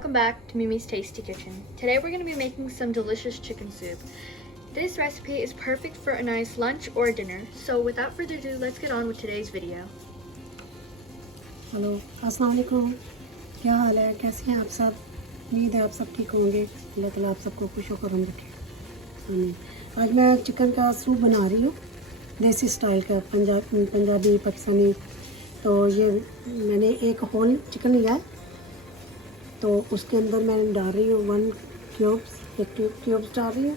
welcome back to Mimi's Tasty Kitchen. Today we're going to be making some delicious chicken soup. This recipe is perfect for a nice lunch or dinner. So without further ado, let's get on with today's video. Hello अस्सलाम वालेकुम, क्या हाल है, कैसे हैं आप सब। उम्मीद है आप सब ठीक होंगे। अल्लाह ताला आप सबको खुश होकर हम रखे। आज मैं चिकन का सूप बना रही हूँ, देसी स्टाइल का, पंजाबी पाकिस्तानी। तो ये मैंने एक होल चिकन लिया है, तो उसके अंदर मैं डाल रही हूँ 1 क्यूब्स डाल रही हूँ,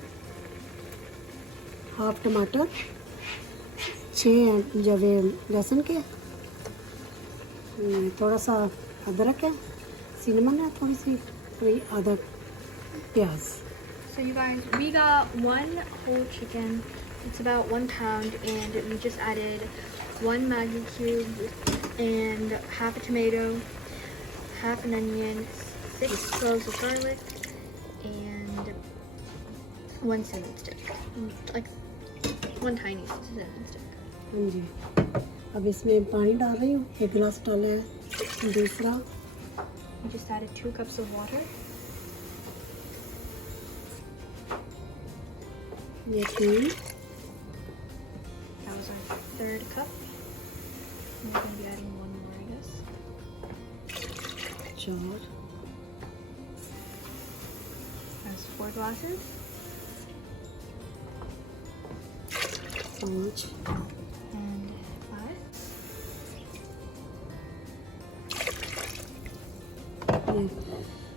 हाफ टमाटर, 6 जवे लहसुन के, थोड़ा सा अदरक है, सिनेमन है थोड़ी सी, कोई आधा प्याज। So you guys, we got 1 whole chicken. It's about 1 pound, and we just added 1 Maggi cube and half a tomato, half an onion, 6 cloves of garlic, and 1 cinnamon stick, like 1 tiny cinnamon stick. हाँ जी, अब इसमें पानी डाल रही हूँ, 1 गिलास डाला है, दूसरा We just added 2 cups of water. ये 3, That was our 3rd cup. And we're going to be adding 1 more, I guess. 4, That's 4 glasses. 5, And 5. ये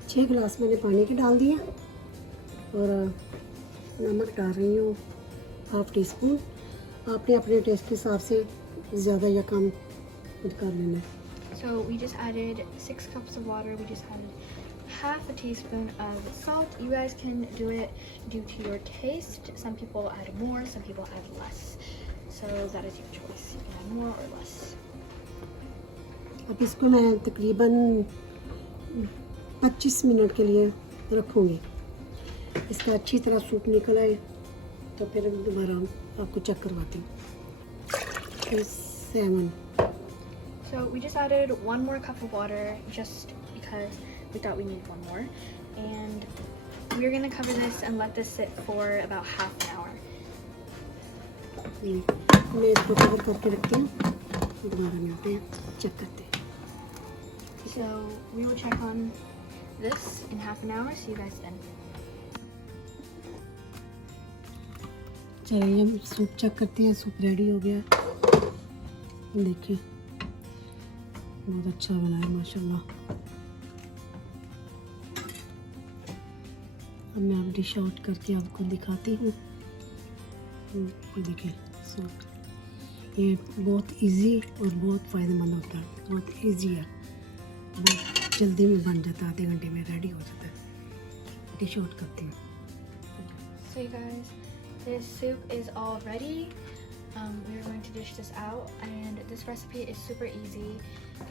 6 गिलास मैंने पानी के डाल दिए, और नमक डाल रही हूँ हाफ टी स्पून। आपने अपने टेस्ट के हिसाब से ज़्यादा या कम कर लेना है। So we just added 6 cups of water. We just added half a teaspoon of salt. You guys can do it due to your taste. Some people add more, some people add less. So that is your choice. You can add more or less. अब इसको मैं तकरीबन 25 minute के लिए रखूँगी। इसका अच्छी तरह सूप निकल आए तो फिर दोबारा आपको चेक करवाती हूँ। 7, So we just added 1 more cup of water just because we thought we needed 1 more. And we're going to cover this and let this sit for about half an hour. मैं इसको cover करके रखती हूँ, दोबारा मिलते हैं, check करते हैं। So we will check on this in half an hour. See you guys then. चलिए हम सूप चेक करते हैं। सूप रेडी हो गया, देखिए बहुत अच्छा बना है माशाल्लाह। अब मैं अब डिश आउट करके आपको दिखाती हूँ। ये देखिए सूप, ये बहुत इजी और बहुत फ़ायदेमंद होता है, बहुत इजी है, बहुत जल्दी में बन जाता है, आधे घंटे में रेडी हो जाता है। डिश आउट करती हूँ। So you guys, this soup is all ready. We're going to dish this out, and this recipe is super easy,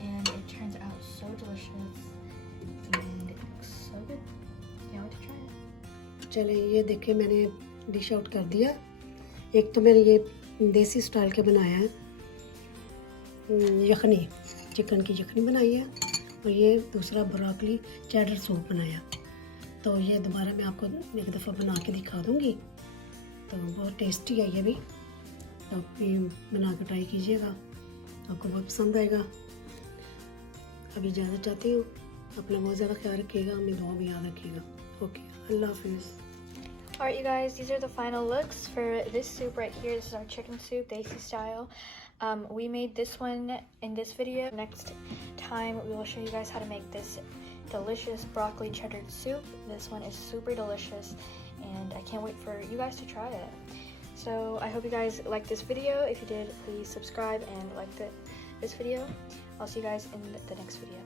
and it turns out so delicious, and it looks so good. Can't wait to try it. चलिए ये देखिए मैंने dish out कर दिया। एक तो मैंने ये देसी स्टाइल के बनाया है, यखनी, चिकन की यखनी बनाई है, और ये दूसरा ब्रोकली चेडर सूप बनाया। तो ये दोबारा मैं आपको एक दफ़ा बना के दिखा दूँगी। तो बहुत टेस्टी है ये भी, तो आप भी बना कर ट्राई कीजिएगा, आपको बहुत पसंद आएगा। अभी इजाज़त चाहती हूँ, अपना बहुत ज़्यादा ख्याल रखिएगा, अपनी दुआ भी याद रखिएगा। ओके, अल्लाह हाफिज़। Alright, you guys, these are the final looks for this soup right here. This is our chicken soup, Desi style. We made this one in this video. Next time, we will show you guys how to make this delicious broccoli cheddar soup. This one is super delicious, and I can't wait for you guys to try it. So I hope you guys liked this video. If you did, please subscribe and like this video. I'll see you guys in the next video.